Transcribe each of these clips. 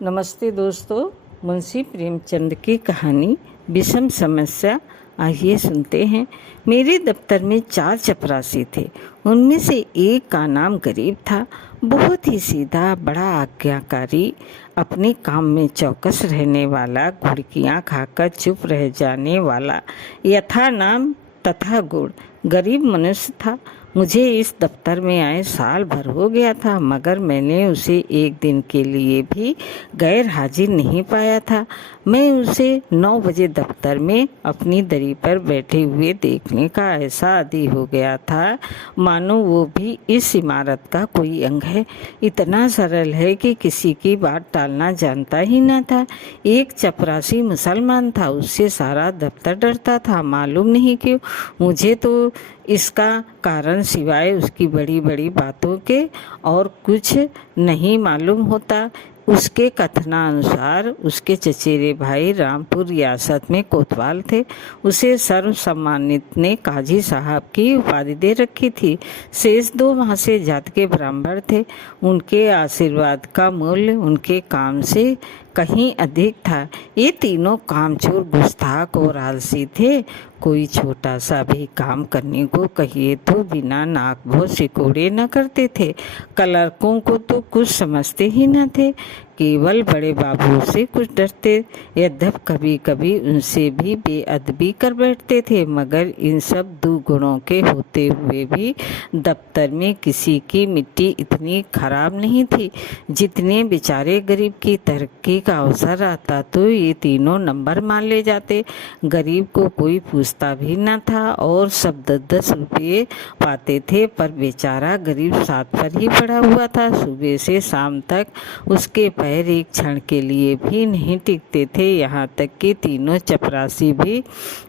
नमस्ते दोस्तों। मुंशी प्रेमचंद की कहानी विषम समस्या आइए सुनते हैं। मेरे दफ्तर में 4 चपरासी थे। उनमें से एक का नाम गरीब था। बहुत ही सीधा, बड़ा आज्ञाकारी, अपने काम में चौकस रहने वाला, घुड़कियाँ खाकर चुप रह जाने वाला, यथा नाम तथा गुण गरीब मनुष्य था। मुझे इस दफ्तर में आए साल भर हो गया था, मगर मैंने उसे एक दिन के लिए भी गैर हाजिर नहीं पाया था। मैं उसे 9 बजे दफ्तर में अपनी दरी पर बैठे हुए देखने का ऐसा आदी हो गया था मानो वो भी इस इमारत का कोई अंग है। इतना सरल है कि किसी की बात टालना जानता ही न था। एक चपरासी मुसलमान था, उससे सारा दफ्तर डरता था। मालूम नहीं क्यों, मुझे तो इसका कारण सिवाय उसकी बड़ी बड़ी बातों के और कुछ नहीं मालूम होता। उसके कथनानुसार उसके चचेरे भाई रामपुर रियासत में कोतवाल थे। उसे सर्व सम्मानित ने काजी साहब की उपाधि दे रखी थी। शेष 2 वहाँ से जात के ब्राह्मण थे। उनके आशीर्वाद का मूल्य उनके काम से कहीं अधिक था। ये तीनों कामचोर, गुस्ताख और आलसी थे। कोई छोटा सा भी काम करने को कहिए तो बिना नाक भों सिकोड़े न करते थे। क्लर्कों को तो कुछ समझते ही न थे, केवल बड़े बाबू से कुछ डरते। यद्यप कभी कभी उनसे भी बेअदबी कर बैठते थे, मगर इन सब दुर्गुणों के होते हुए भी दफ्तर में किसी की मिट्टी इतनी खराब नहीं थी। जितने बेचारे गरीब की तरक्की का अवसर आता तो ये तीनों नंबर मान ले जाते। गरीब को कोई पूछता भी न था और सब 10-10 रुपये पाते थे, पर बेचारा गरीब साथ पर ही पड़ा हुआ था। सुबह से शाम तक उसके पैर एक क्षण के लिए भी नहीं टिकते थे। यहाँ तक कि तीनों चपरासी भी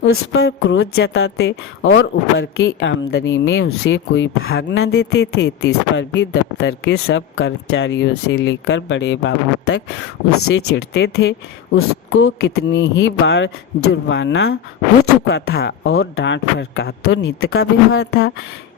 उस पर क्रोध जताते और ऊपर की आमदनी में उसे कोई भाग न देते थे। इस पर भी दफ्तर के सब कर्मचारियों से लेकर बड़े बाबू तक उससे चिढ़ते थे। उसको कितनी ही बार जुर्माना हो चुका था और डांट फटकार तो नित्य का व्यवहार था।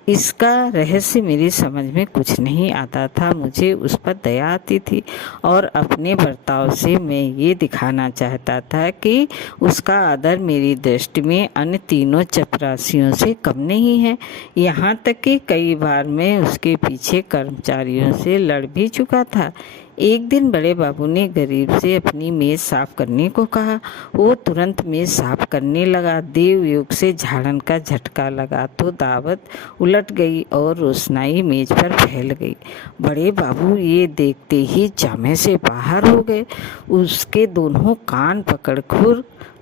इसका रहस्य मेरी समझ में कुछ नहीं आता था। मुझे उस पर दया आती थी और अपने बर्ताव से मैं ये दिखाना चाहता था कि उसका आदर मेरी दृष्टि में अन्य तीनों चपरासियों से कम नहीं है। यहाँ तक कि कई बार मैं उसके पीछे कर्मचारियों से लड़ भी चुका था। एक दिन बड़े बाबू ने गरीब से अपनी मेज़ साफ करने को कहा। वो तुरंत मेज़ साफ करने लगा। देव योग से झाड़न का झटका लगा तो दावत उलट गई और रोशनाई मेज पर फैल गई। बड़े बाबू ये देखते ही जामे से बाहर हो गए। उसके दोनों कान पकड़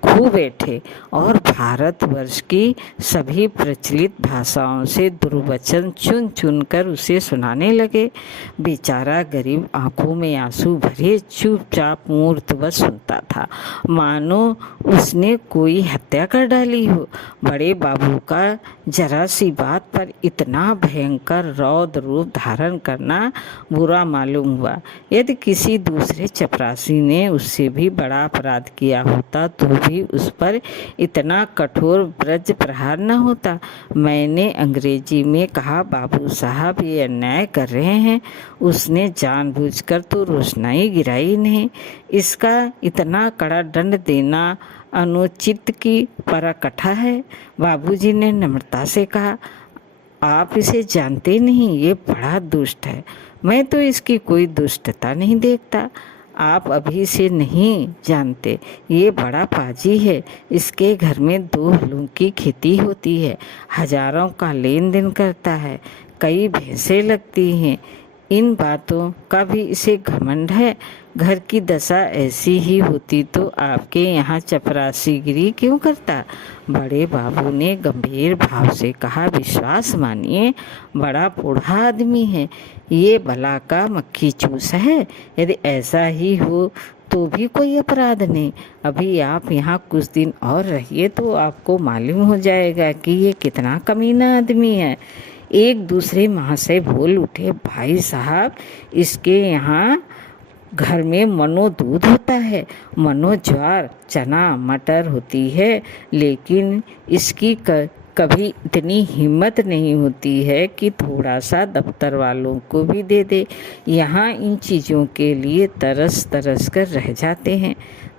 खू बैठे और भारतवर्ष की सभी प्रचलित भाषाओं से दुर्वचन चुन चुन कर उसे सुनाने लगे। बेचारा गरीब आंखों में आंसू भरे चुपचाप मूर्तवत सुनता था, मानो उसने कोई हत्या कर डाली हो। बड़े बाबू का जरा सी बात पर इतना भयंकर रौद्र रूप धारण करना बुरा मालूम हुआ। यदि किसी दूसरे चपरासी ने उससे भी बड़ा अपराध किया होता तो भी उस पर इतना कठोर वज्र प्रहार न होता। मैंने अंग्रेजी में कहा, बाबू साहब ये अन्याय कर रहे हैं। उसने जानबूझकर तो रोशनाई गिराई नहीं। इसका इतना कड़ा दंड देना अनुचित की पराकाष्ठा है। बाबूजी ने नम्रता से कहा, आप इसे जानते नहीं, ये बड़ा दुष्ट है। मैं तो इसकी कोई दुष्टता नहीं देखता। आप अभी से नहीं जानते, ये बड़ा पाजी है। इसके घर में 2 हलों की खेती होती है, हजारों का लेन देन करता है, कई भैंसें लगती हैं। इन बातों का भी इसे घमंड है। घर की दशा ऐसी ही होती तो आपके यहाँ चपरासीगिरी क्यों करता? बड़े बाबू ने गंभीर भाव से कहा, विश्वास मानिए, बड़ा बूढ़ा आदमी है, ये भला का मक्खी चूस है। यदि ऐसा ही हो तो भी कोई अपराध नहीं। अभी आप यहाँ कुछ दिन और रहिए तो आपको मालूम हो जाएगा कि ये कितना कमीना आदमी है। एक दूसरे महाशय बोल उठे, भाई साहब, इसके यहाँ घर में मनो दूध होता है, मनो ज्वार, चना, मटर होती है, लेकिन इसकी कभी इतनी हिम्मत नहीं होती है कि थोड़ा सा दफ्तर वालों को भी दे दे। यहाँ इन चीज़ों के लिए तरस तरस कर रह जाते हैं।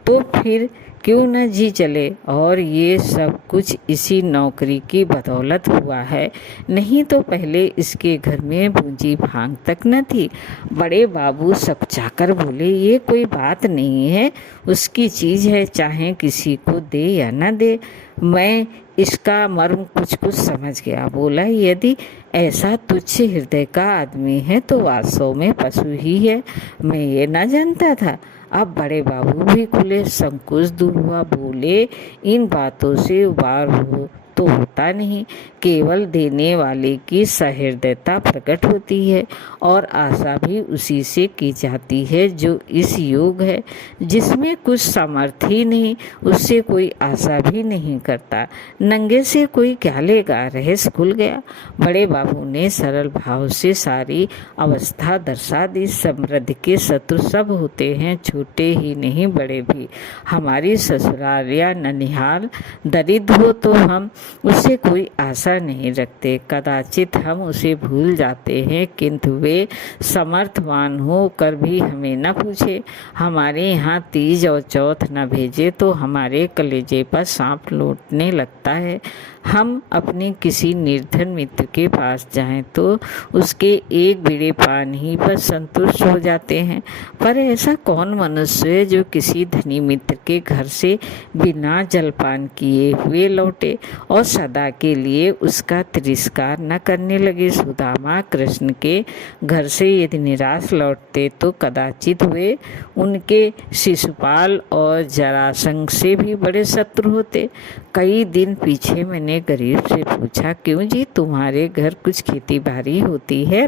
तो फिर क्यों न जी चले। और ये सब कुछ इसी नौकरी की बदौलत हुआ है, नहीं तो पहले इसके घर में पूंजी भांग तक न थी। बड़े बाबू सकचाकर बोले, ये कोई बात नहीं है, उसकी चीज़ है, चाहे किसी को दे या न दे। मैं इसका मर्म कुछ कुछ समझ गया। बोला, यदि ऐसा तुच्छ हृदय का आदमी है तो वास्तव में पशु ही है। मैं ये ना जानता था। अब बड़े बाबू भी खुले, संकोच दूर हुआ। बोले, इन बातों से उबार हो तो होता नहीं, केवल देने वाले की सहृदयता प्रकट होती है और आशा भी उसी से की जाती है जो इस योग है। जिसमें कुछ सामर्थ्य ही नहीं, उससे कोई आशा भी नहीं करता। नंगे से कोई क्या लेगा। रहस्य खुल गया। बड़े बाबू ने सरल भाव से सारी अवस्था दर्शा दी। समृद्धि के शत्रु सब होते हैं, छोटे ही नहीं बड़े भी। हमारी ससुराल या ननिहाल दरिद्र हो तो हम उससे कोई आशा नहीं रखते, कदाचित हम उसे भूल जाते हैं, किंतु वे समर्थवान हो कर भी हमें न पूछे, हमारे यहाँ तीज और चौथ न भेजे तो हमारे कलेजे पर सांप लौटने लगता है। हम अपने किसी निर्धन मित्र के पास जाएं तो उसके एक बीड़े पानी पर संतुष्ट हो जाते हैं, पर ऐसा कौन मनुष्य है जो किसी धनी मित्र के घर से बिना जलपान किए हुए लौटे और सदा के लिए उसका तिरस्कार न करने लगे। सुदामा कृष्ण के घर से यदि निराश लौटते तो कदाचित वे उनके शिशुपाल और जरासंध से भी बड़े शत्रु होते। कई दिन पीछे मैंने गरीब से पूछा, क्यों जी तुम्हारे घर कुछ खेती बाड़ी होती है?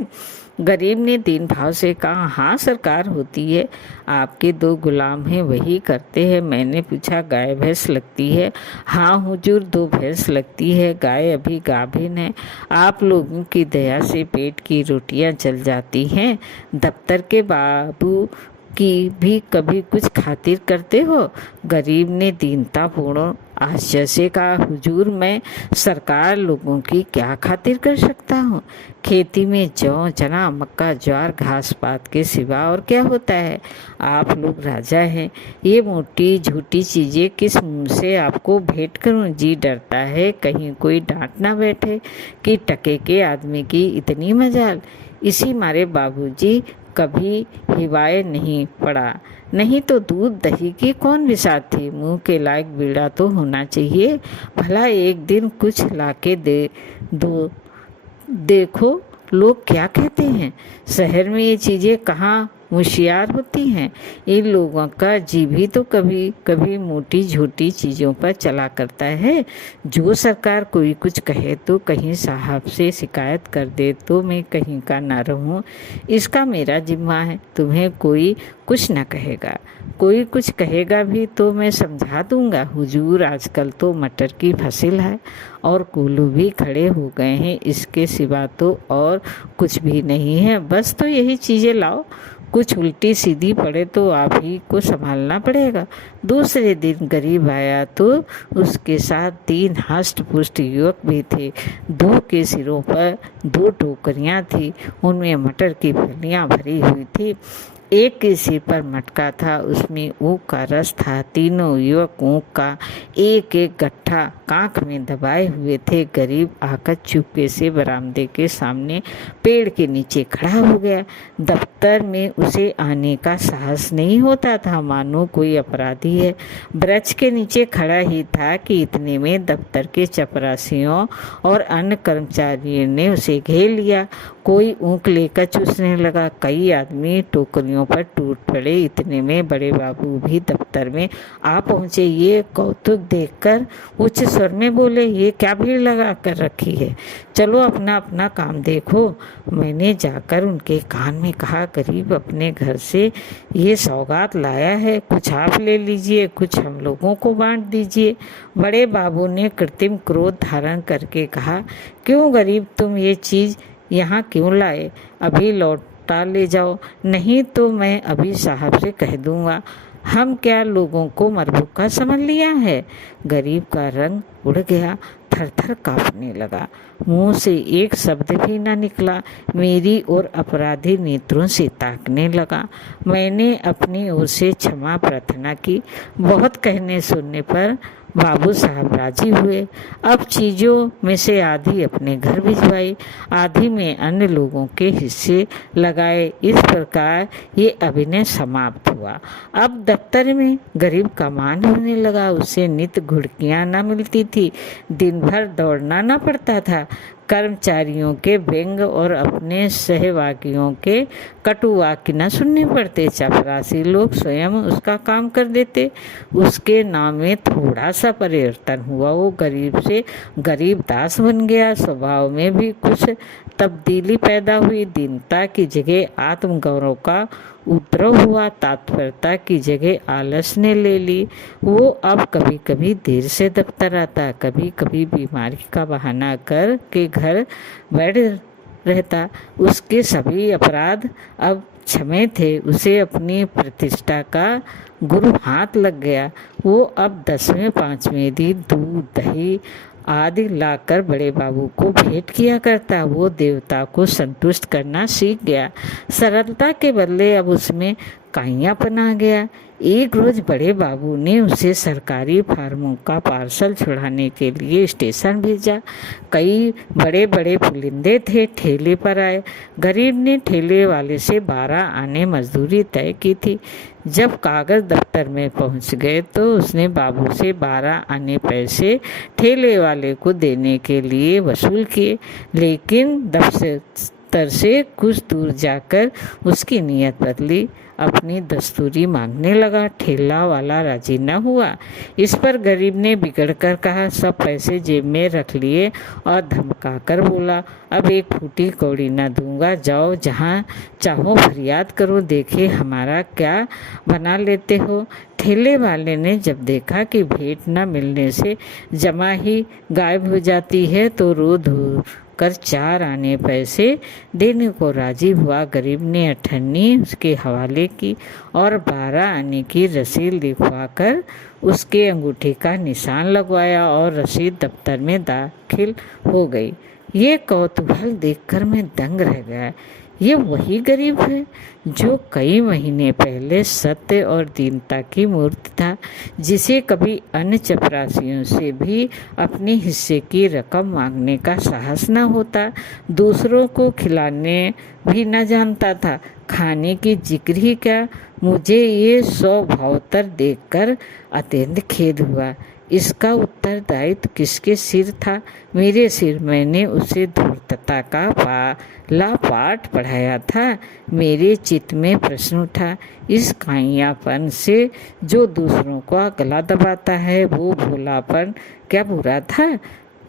गरीब ने दीन भाव से कहा, हाँ सरकार होती है, आपके 2 गुलाम हैं वही करते हैं। मैंने पूछा, गाय भैंस लगती है? हाँ हुजूर, 2 भैंस लगती है, गाय अभी गाभिन है। आप लोगों की दया से पेट की रोटियां चल जाती हैं। दफ्तर के बाबू की भी कभी कुछ खातिर करते हो? गरीब ने दीनतापूर्ण आश्चर्य से कहा, हुजूर मैं सरकार लोगों की क्या खातिर कर सकता हूँ? खेती में जौ चना मक्का ज्वार घास पात के सिवा और क्या होता है? आप लोग राजा हैं, ये मोटी झूठी चीज़ें किस मुंह से आपको भेंट करूं? जी डरता है कहीं कोई डांट ना बैठे कि टके के आदमी की इतनी मजाल। इसी मारे बाबूजी कभी हिवाए नहीं पड़ा, नहीं तो दूध दही की कौन बिसात थी। मुंह के लायक बीड़ा तो होना चाहिए, भला एक दिन कुछ लाके दे दो। देखो लोग क्या कहते हैं, शहर में ये चीज़ें कहाँ होशियार होती हैं। इन लोगों का जी भी तो कभी कभी मोटी झूठी चीज़ों पर चला करता है। जो सरकार कोई कुछ कहे तो कहीं साहब से शिकायत कर दे तो मैं कहीं का ना रहूं, इसका मेरा जिम्मा है। तुम्हें कोई कुछ ना कहेगा, कोई कुछ कहेगा भी तो मैं समझा दूंगा। हुजूर आजकल तो मटर की फसल है और कोल्हू भी खड़े हो गए हैं, इसके सिवा तो और कुछ भी नहीं है। बस तो यही चीज़ें लाओ, कुछ उल्टी सीधी पड़े तो आप ही को संभालना पड़ेगा। दूसरे दिन गरीब आया तो उसके साथ 3 हष्ट पुष्ट युवक भी थे। 2 के सिरों पर 2 टोकरियां थी, उनमें मटर की फलियां भरी हुई थी। एक के सिर पर मटका था, उसमें ऊख का रस था। तीनों युवक ऊख का एक एक गट्ठा कांख में दबाए हुए थे। गरीब आकर चुपके से बरामदे के सामने पेड़ के नीचे खड़ा हो गया। दफ्तर में उसे आने का साहस नहीं होता था, मानो कोई अपराधी है। वृक्ष के नीचे खड़ा ही था कि इतने में दफ्तर के चपरासियों और अन्य कर्मचारियों ने उसे घेर लिया। कोई ऊँख लेकर चूसने लगा। कई आदमी टोकरियों पर टूट पड़े। इतने में बड़े बाबू भी दफ्तर में आ पहुँचे। ये कौतुक देखकर उच्च स्वर में बोले, ये क्या भीड़ लगा कर रखी है, चलो अपना अपना काम देखो। मैंने जाकर उनके कान में कहा, गरीब अपने घर से ये सौगात लाया है, कुछ आप ले लीजिए, कुछ हम लोगों को बांट दीजिए। बड़े बाबू ने कृत्रिम क्रोध धारण करके कहा, क्यों गरीब, तुम ये चीज़ यहाँ क्यों लाए? अभी लौटा ले जाओ, नहीं तो मैं अभी साहब से कह दूँगा। हम क्या लोगों को मरभुक्का समझ लिया है? गरीब का रंग उड़ गया, थर थर कांपने लगा, मुंह से एक शब्द भी न निकला। मेरी ओर अपराधी नेत्रों से ताकने लगा। मैंने अपनी ओर से क्षमा प्रार्थना की। बहुत कहने सुनने पर बाबू साहब राजी हुए। अब चीज़ों में से आधी अपने घर भिजवाई, आधी में अन्य लोगों के हिस्से लगाए। इस प्रकार ये अभिनय समाप्त हुआ। अब दफ्तर में गरीब का मान होने लगा। उसे नित घुड़कियाँ न मिलती थी, दिन भर दौड़ना न पड़ता था। कर्मचारियों के व्यंग और अपने सहभागियों के कटु वाक्य न सुनने पड़ते। चपरासी लोग स्वयं उसका काम कर देते। उसके नाम में थोड़ा सा परिवर्तन हुआ। वो गरीब से गरीब दास बन गया। स्वभाव में भी कुछ तब्दीली पैदा हुई। दीनता की जगह आत्मगौरव का उपद्रव हुआ। तत्परता की जगह आलस ने ले ली। वो अब कभी कभी देर से दफ्तर आता, कभी कभी बीमारी का बहाना कर के घर बैठ रहता। उसके सभी अपराध अब क्षमे थे। उसे अपनी प्रतिष्ठा का गुरु हाथ लग गया। वो अब 10वें 5वें दिन दूध दही आदि लाकर बड़े बाबू को भेंट किया करता। वो देवता को संतुष्ट करना सीख गया। सरलता के बदले अब उसमें काइयापन आ गया। एक रोज बड़े बाबू ने उसे सरकारी फार्मों का पार्सल छुड़ाने के लिए स्टेशन भेजा। कई बड़े बड़े पुलिंदे थे, ठेले पर आए। गरीब ने ठेले वाले से 12 आने मजदूरी तय की थी। जब कागज दफ्तर में पहुंच गए तो उसने बाबू से 12 आने पैसे ठेले वाले को देने के लिए वसूल किए, लेकिन दफ्तर से कुछ दूर जाकर उसकी नीयत बदली। अपनी दस्तूरी मांगने लगा। ठेला वाला राजी न हुआ। इस पर गरीब ने बिगड़कर कहा, सब पैसे जेब में रख लिए और धमकाकर बोला, अब एक फूटी कौड़ी न दूंगा, जाओ जहाँ चाहो फरियाद करो, देखे हमारा क्या बना लेते हो। ठेले वाले ने जब देखा कि भेंट न मिलने से जमा ही गायब हो जाती है तो रो धो कर 4 आने पैसे देने को राजी हुआ। गरीब ने अठन्नी उसके हवाले की और 12 आने की रसीद लिखवाकर उसके अंगूठे का निशान लगवाया और रसीद दफ्तर में दाखिल हो गई। ये कौतूहल देखकर मैं दंग रह गया। ये वही गरीब है जो कई महीने पहले सत्य और दीनता की मूर्ति था, जिसे कभी अन्य चपरासियों से भी अपने हिस्से की रकम मांगने का साहस न होता, दूसरों को खिलाने भी न जानता था, खाने की जिक्र ही क्या। मुझे ये स्वभावतर देखकर अत्यंत खेद हुआ। इसका उत्तरदायित्व किसके सिर था? मेरे सिर। मैंने उसे धूर्तता का पहला पाठ पढ़ाया था। मेरे चित्त में प्रश्न उठा, इस काइयापन से जो दूसरों का गला दबाता है, वो भोलापन क्या बुरा था?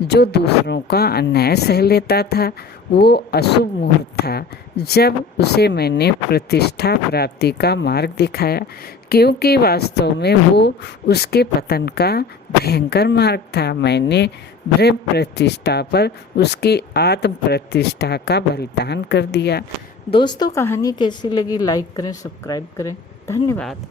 जो दूसरों का अन्याय सह लेता था, वो अशुभ मुहूर्त था। जब उसे मैंने प्रतिष्ठा प्राप्ति का मार्ग दिखाया, क्योंकि वास्तव में वो उसके पतन का भयंकर मार्ग था। मैंने ब्रह्म प्रतिष्ठा पर उसकी आत्म प्रतिष्ठा का बलिदान कर दिया। दोस्तों, कहानी कैसी लगी? लाइक करें, सब्सक्राइब करें। धन्यवाद।